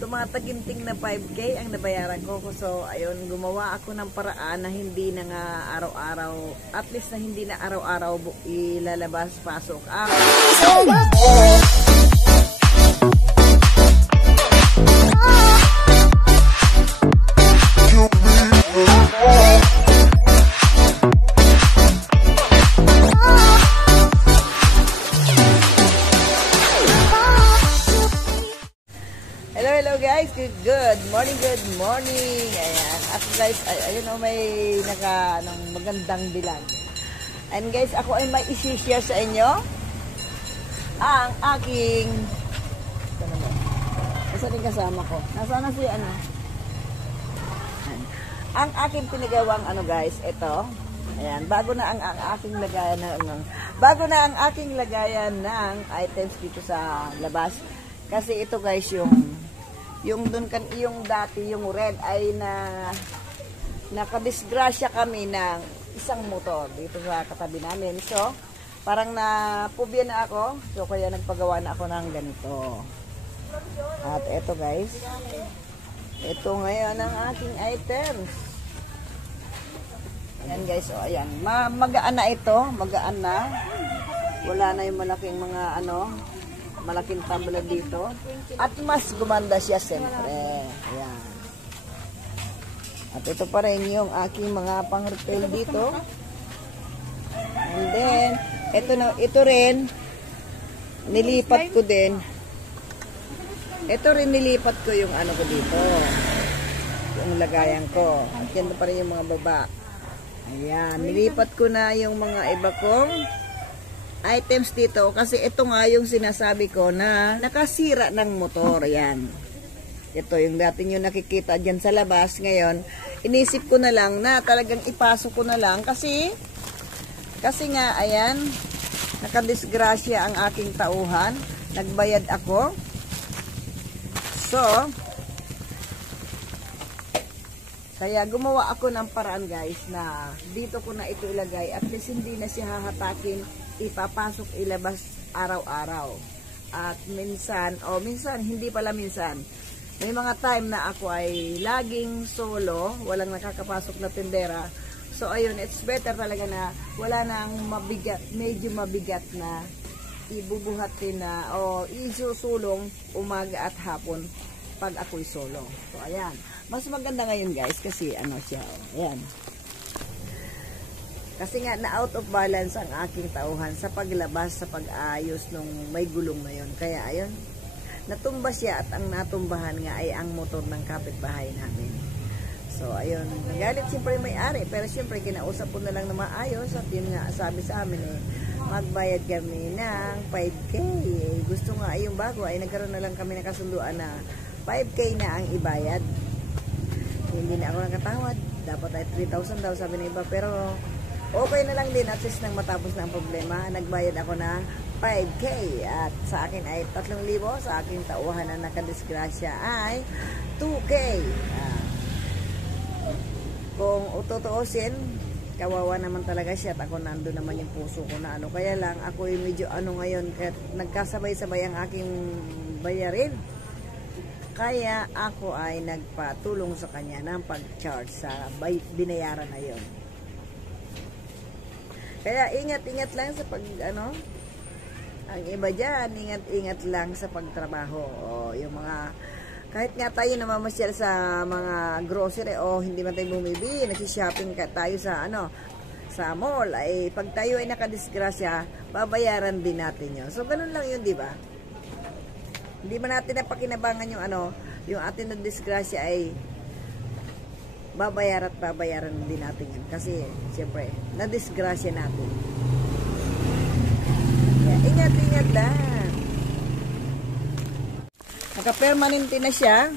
tumataginting na 5K ang nabayaran ko. So, ayun, gumawa ako ng paraan na hindi na nga araw-araw, at least na hindi na araw-araw ilalabas, pasok. Hello guys, good morning. Ayan, at guys, ayun o, may magandang dilag. And guys, ako ay may isi-share sa inyo ang aking nasaan yung kasama ko? Nasaan na si ano? Ang aking pinagawang guys, ito. Ayan, bago na ang aking lagayan ng items dito sa labas. Kasi ito guys, yung dati yung red ay nakadisgrasya kami ng isang motor dito sa katabi namin. So, parang napubya na ako. So, kaya nagpagawa na ako ng ganito. At ito guys, ito ngayon ang aking items. Ayan guys, o ayan. Magaan na ito, magaan na. Wala na yung malaking malaking tabla dito. At mas gumanda siya siyempre. Ayan. At ito pa rin yung aking mga pang-retail dito. And then, ito rin, nilipat ko din. Ito rin nilipat ko yung ko dito. Yung lagayan ko. At yan pa rin yung mga baba. Ayan. Nilipat ko na yung mga iba kong items dito kasi ito nga yung sinasabi ko na nakasira ng motor. Yan. Ito yung dati nyo nakikita dyan sa labas. Ngayon, inisip ko na lang na talagang ipasok ko na lang kasi nga, ayan, nakadisgrasya ang aking tauhan. Nagbayad ako. So, kaya gumawa ako ng paraan guys na dito ko na ito ilagay at least hindi na siya hahatakin, ipapasok, ilabas araw-araw. At minsan, hindi pala minsan, may mga time na ako ay laging solo, walang nakakapasok na tindera. So ayun, it's better talaga na wala nang medyo mabigat na ibubuhatin na o isusulong umaga at hapon pag ako'y solo. So ayan, mas maganda ngayon guys kasi siya, ayan. Kasi nga na-out of balance ang aking tauhan sa paglabas, sa pag-ayos nung may gulong na yun. Kaya ayun, natumba siya at ang natumbahan nga ay ang motor ng kapitbahay namin. So ayun, nagalit siyempre may-ari, pero siyempre kinausap ko na lang na maayos at yun nga sabi sa amin magbayad kami ng 5K. Gusto nga yung bago ay nagkaroon na lang kami ng kasunduan na 5K na ang ibayad. Hindi na ako nakatawad. Dapat ay 3,000 daw sabi ng iba, pero okay na lang din at least nang matapos na ang problema. Nagbayad ako na 5K at sa akin ay 3,000. Sa aking tauhan na nakadisgrasya ay 2K. Kung ututuusin, kawawa naman talaga siya at ako nando naman yung puso ko na kaya lang ako ay medyo ngayon kahit nagkasabay-sabay ang aking bayarin. Kaya ako ay nagpatulong sa kanya ng pag-charge sa binayaran na yon. Kaya ingat-ingat lang sa ang iba dyan, ingat-ingat lang sa pagtrabaho. O yung mga, kahit nga tayo namamasyal sa mga grocery o hindi man tayo bumibili, nagsishopping tayo sa sa mall, ay pag tayo ay nakadisgrasya, babayaran din natin yun. So ganun lang yun, di ba? Hindi man natin napakinabangan yung atin na disgrasya ay babayaran din natin yan. Kasi, siyempre, na-disgrasya natin. Kaya, ingat-ingat lang. Naka-permanente na siya.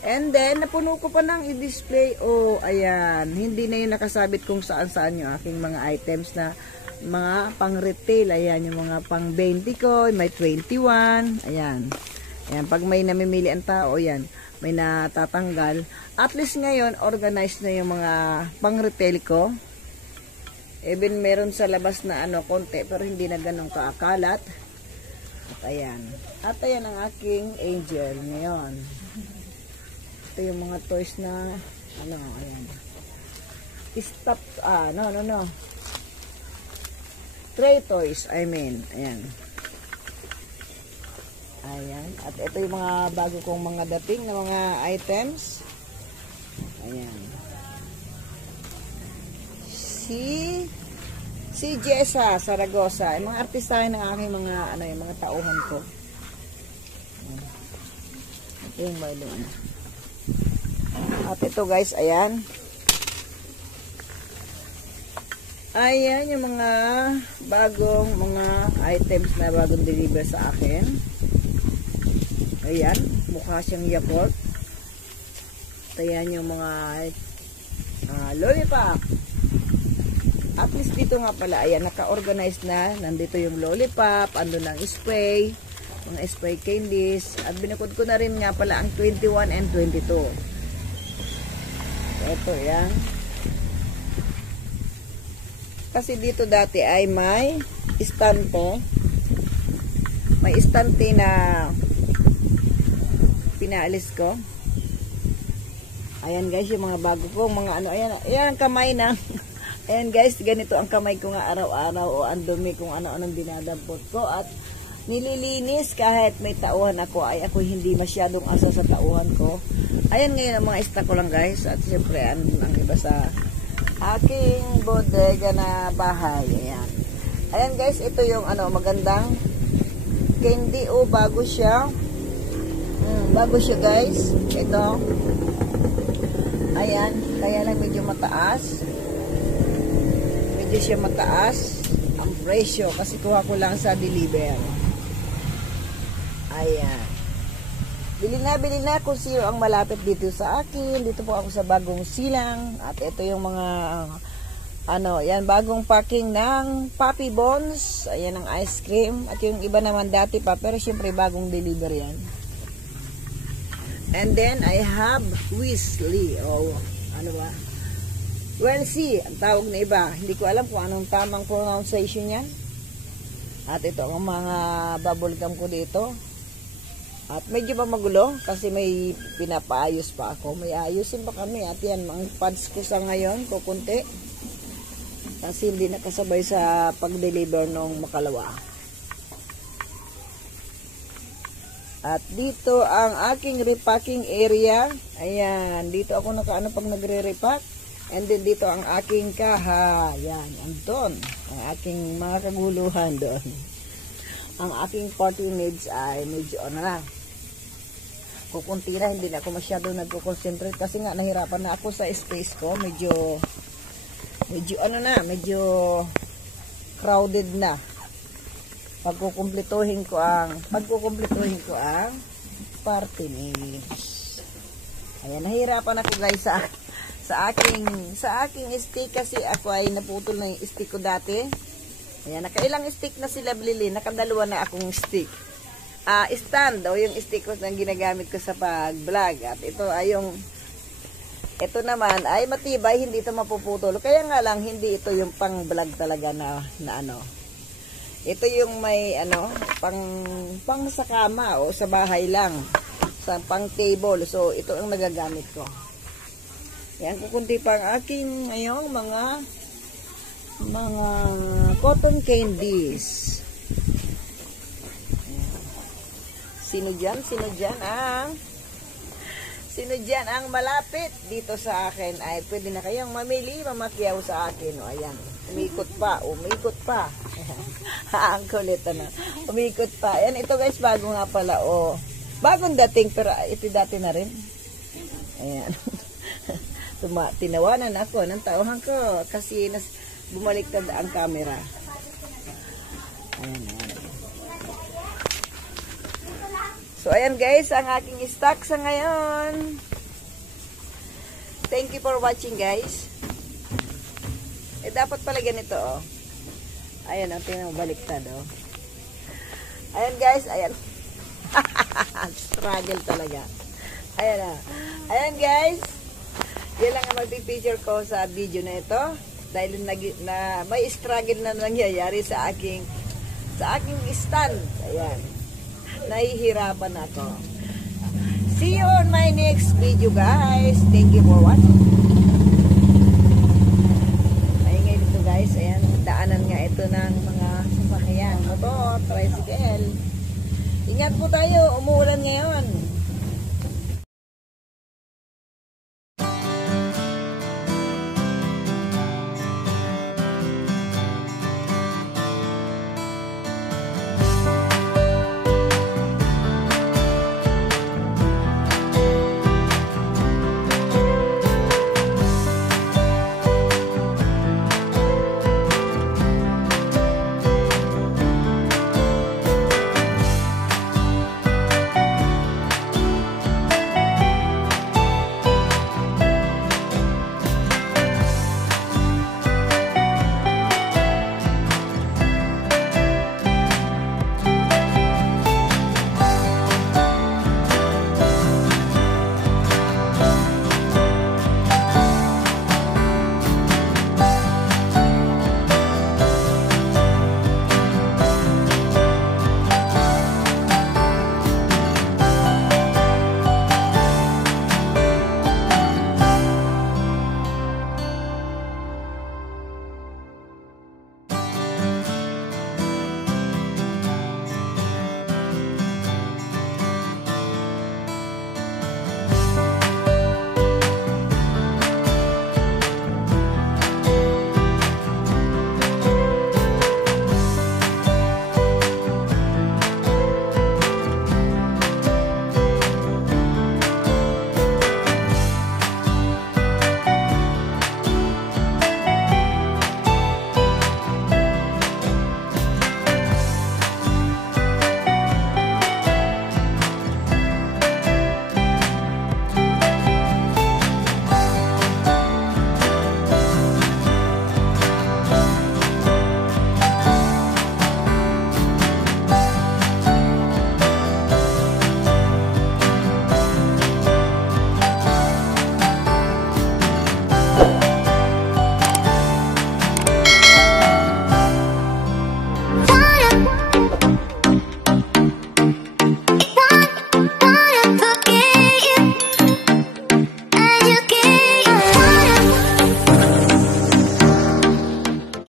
And then, napuno ko pa ng i-display. Oh, ayan. Hindi na yung nakasabit kung saan-saan yung aking mga items na mga pang-retail. Ayan, yung mga pang-20 ko. May 21. Ayan. Ayan, pag may namimili ang tao, yan, may natatanggal. At least ngayon, organized na yung mga pang-retail ko. Even meron sa labas na konti, pero hindi na ganun kaakalat. At ayan ang aking angel ngayon. Ito yung mga toys na, ano, ayan. Stop, no. Tray toys, I mean. Ayan. Ayan. At ito yung mga bago kong mga dating na mga items. Ayan. Si Jessa Saragosa, yung mga artistahin ng aking mga, yung mga tauhan ko. Ayan. Ito yung balon. At ito guys, ayan. Ayan yung mga bagong mga items na bagong deliver sa akin. Ayan, mukha siyang Yakult. Ayan yung mga lollipop. At least dito nga pala, ayan, naka-organize na. Nandito yung lollipop, ando ng spray, mga spray candies. At binukod ko na rin nga pala ang 21 and 22. Ito, yan. Kasi dito dati ay may istante. May istante na pinaalis ko. Ayan guys, yung mga bago ko, mga ano, ayan ang kamay na. Ayan guys, ganito ang kamay ko nga araw-araw o ang dumi kung ano-anong dinadampot ko. At nililinis kahit may tauhan ako, ay ako hindi masyadong asa sa tauhan ko. Ayan ngayon ang mga stock ko lang guys. At siyempre, ang iba sa aking bodega na bahay. Ayan. Ayan guys, ito yung ano, magandang candy. O, bago siya. Bago siya guys. Ito. Ayan. Kaya lang medyo mataas. Medyo siya mataas ang presyo. Kasi kuha ko lang sa deliver. Ayan. Bili na kung sino ang malapit dito sa akin. Dito po ako sa Bagong Silang. At ito yung mga yan, bagong packing ng Puppy Bones. Ayan ang ice cream. At yung iba naman dati pa, pero syempre bagong deliver yan. And then I have Weasley. Ano ba? Welsie, ang tawag na iba. Hindi ko alam kung anong tamang pronunciation yan. At ito ang mga bubble gum ko dito. At medyo pa magulo kasi may pinapaayos pa ako. May ayusin pa kami. At yan, ang pads ko sa ngayon, kukunti. Kasi hindi nakasabay sa pag-deliver nung makalawa. At dito ang aking repacking area. Ayan, dito ako nakaano pag nagre-repack. And then dito ang aking kaha. Ayan, andun. Ang aking mga kaguluhan doon. Ang aking party needs ay medyo na. Kukunti na, hindi na ako masyado nagko-concentrate kasi nga nahirapan na ako sa space ko. Medyo crowded na. Pagkukumplituhin ko ang party needs. Ayan, nahirapan ako guys sa aking stick kasi ako ay naputol na yung stick ko dati. Ayan, nakailang stick na sila bilili, nakadalawa na akong stick. Stand o yung stick ko na ginagamit ko sa pag-vlog. At ito naman ay matibay, hindi ito mapuputol. Kaya nga lang hindi ito yung pang-vlog talaga na ano. Ito yung may pang sa kama o sa bahay lang. Sa pang table. So ito ang nagagamit ko. Yan, kukunti pa ang aking ngayong mga cotton candies. Sino dyan ang malapit dito sa akin ay pwede na kayong mamili, mamakyaw sa akin. O, ayan, umikot pa. Ang kulit, umikot pa. Ayan, ito guys, bago nga pala. Bagong dating, pero ito dati na rin. Ayan. Tinawanan ako ng tauhan ko kasi bumaliktad ang camera. Ayan. So, ayan guys, ang aking stock sa ngayon. Thank you for watching guys. Dapat pala ganito Ayan tingnan mo, baliktad Ayan guys, ayan. Struggle talaga. Ayan guys. Yan lang ang mag-picture ko sa video na ito. Dahil may struggle na nangyayari sa aking stand. Ayan. Nahihirapan ako. See you on my next video, guys. Thank you for watching. Maingay dito, guys. Ayan, daanan nga ito ng mga sasakyan. Motor, tricycle. Ingat po tayo. Umuulan ngayon.